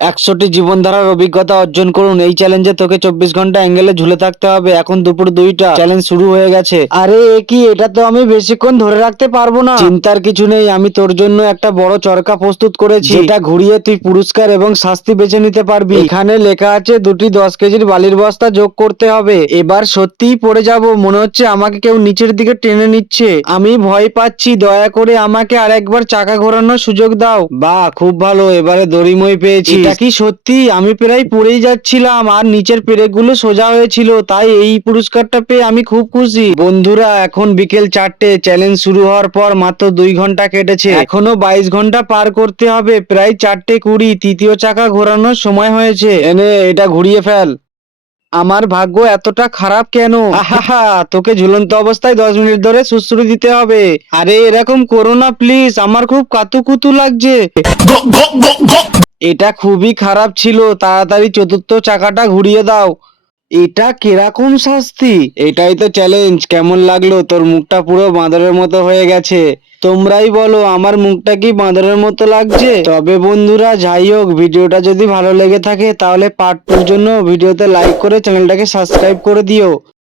একশোটি জীবনধারার অভিজ্ঞতা অর্জন করুন। এই চ্যালেঞ্জে তোকে চব্বিশ ঘণ্টা অ্যাঙ্গেলে ঝুলে থাকতে হবে। এখন দুপুর দুইটা। চ্যালেঞ্জ শুরু হয়ে গেছে। আরে কি? এটা তো আমি বেশিক্ষণ ধরে রাখতে পারব না। চিন্তার কিছু নেই। আমি তোর জন্য একটা বড় চরকা প্রস্তুত করেছি। এটা ঘুরিয়ে তুই পুরস্কার এবং শাস্তি বেছে নিতে পারবি। এখানে লেখা আছে দুটি দশ কেজির বালির বস্তা যোগ করতে হবে। এবার সত্যিই পড়ে যাব। মনে হচ্ছে আমাকে কেউ নিচের দিকে টেনে নিচ্ছে। আমি ভয় পাচ্ছি। দয়া করে আমাকে আরেকবার চাকা ঘোরানোর সুযোগ দাও। বাহ খুব ভালো। এবারে দড়িময় পেয়েছি। কি সত্যি, আমি প্রায় পড়েই যাচ্ছিলাম, আর নিচের পেরেকগুলো সোজা হয়েছিল, তাই এই পুরস্কারটা পেয়ে আমি খুব খুশি। বন্ধুরা, এখন বিকেল চারটে চ্যালেঞ্জ শুরু হওয়ার পর মাত্র দুই ঘণ্টা কেটেছে। এখনও বাইশ ঘণ্টা পার করতে হবে, প্রায় চারটে কুড়ি, তৃতীয় চাকা ঘোরানোর সময় হয়েছে। এনে, এটা ঘুরিয়ে ফেল। আমার ভাগ্য এতটা খারাপ কেন? তোকে ঝুলন্ত অবস্থায় দশ মিনিট ধরে সুশ্রুতি দিতে হবে। আরে, এরকম করো না প্লিজ আমার খুব কাতুকুতু লাগছে। এটা খুবই খারাপ ছিল, তাড়াতাড়ি চতুর্থ চাকাটা ঘুরিয়ে দাও। এটা কীরকম শাস্তি? এটাই তো চ্যালেঞ্জ কেমন লাগল? তোর মুখটা পুরো বাঁদরের মতো হয়ে গেছে। তোমরাই বলো, আমার মুখটা কি বাঁদরের মতো লাগছে? তবে বন্ধুরা, যাই হোক, ভিডিওটা যদি ভালো লেগে থাকে, তাহলে পার্ট টুর জন্য ভিডিওতে লাইক করে চ্যানেলটাকে সাবস্ক্রাইব করে দিও।